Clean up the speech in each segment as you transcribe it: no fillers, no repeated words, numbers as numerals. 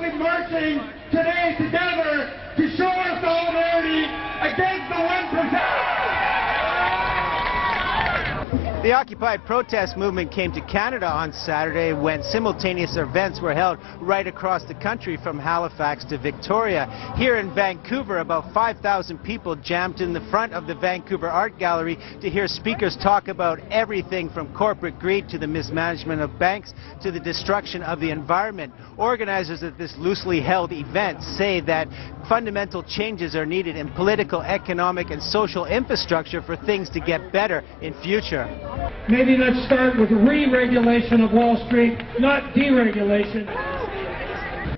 publicly marching today together to show our solidarity against the 1%. The Occupy protest movement came to Canada on Saturday when simultaneous events were held right across the country from Halifax to Victoria. Here in Vancouver, about 5,000 people jammed in the front of the Vancouver Art Gallery to hear speakers talk about everything from corporate greed to the mismanagement of banks to the destruction of the environment. Organizers of this loosely held event say that fundamental changes are needed in political, economic and social infrastructure for things to get better in future. Maybe let's start with re-regulation of Wall Street, not deregulation.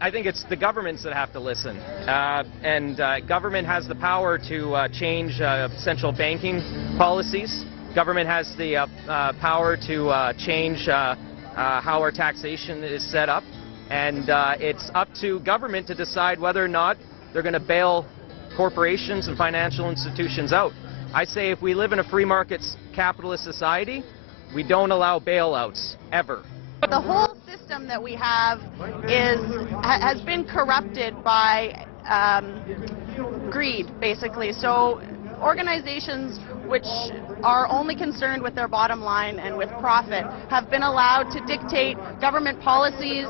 I think it's the governments that have to listen, and government has the power to change central banking policies. Government has the power to change how our taxation is set up, and it's up to government to decide whether or not they're going to bail corporations and financial institutions out. I say if we live in a free market capitalist society, we don't allow bailouts, ever. The whole system that we have has been corrupted by greed, basically. So organizations which are only concerned with their bottom line and with profit have been allowed to dictate government policies,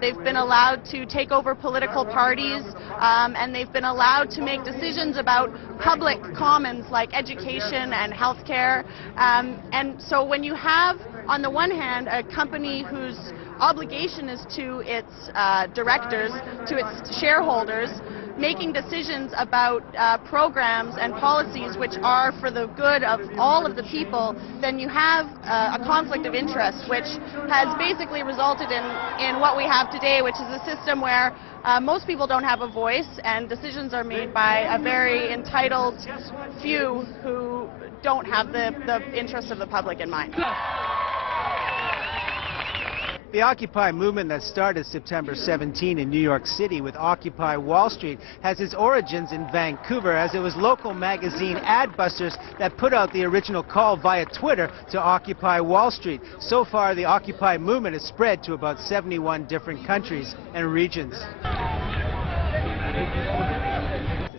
they've been allowed to take over political parties, and they've been allowed to make decisions about public commons like education and healthcare. And so when you have, on the one hand, a company whose obligation is to its directors, to its shareholders, making decisions about programs and policies which are for the good of all of the people, then you have a conflict of interest, which has basically resulted in what we have today, which is a system where most people don't have a voice and decisions are made by a very entitled few who don't have the interests of the public in mind. The Occupy movement that started September 17 in New York City with Occupy Wall Street has its origins in Vancouver, as it was local magazine Adbusters that put out the original call via Twitter to Occupy Wall Street. So far, the Occupy movement has spread to about 71 different countries and regions.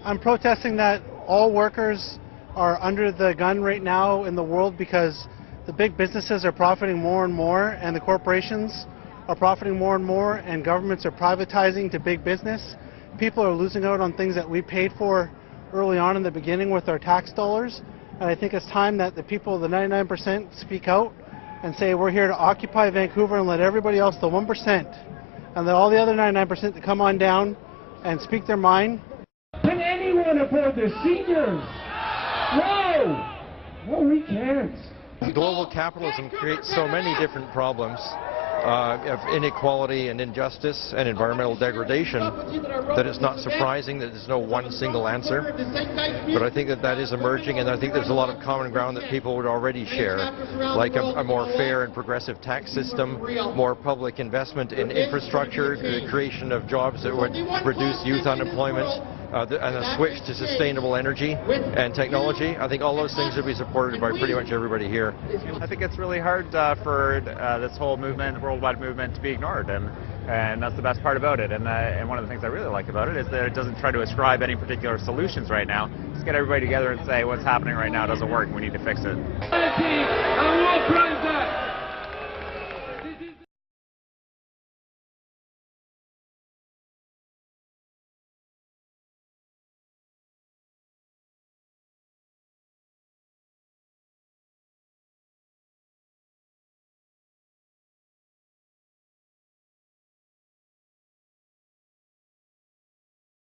I'm protesting that all workers are under the gun right now in the world because the big businesses are profiting more and more, and the corporations are profiting more and more, and governments are privatizing to big business. People are losing out on things that we paid for early on in the beginning with our tax dollars, and I think it's time that the people, the 99%, speak out and say we're here to occupy Vancouver and let everybody else, the 1%, and let all the other 99% to come on down and speak their mind. Can anyone afford the seniors? No! No, we can't. Global capitalism creates so many different problems of inequality and injustice and environmental degradation that it's not surprising that there's no one single answer. But I think that that is emerging, and I think there's a lot of common ground that people would already share, like a more fair and progressive tax system, more public investment in infrastructure, the creation of jobs that would reduce youth unemployment, and a switch to sustainable energy and technology. I think all those things would be supported by pretty much everybody here. I think it's really hard for this whole movement, worldwide movement, to be ignored, and that's the best part about it. And one of the things I really like about it is that it doesn't try to ascribe any particular solutions right now. Just get everybody together and say what's happening right now doesn't work and we need to fix it.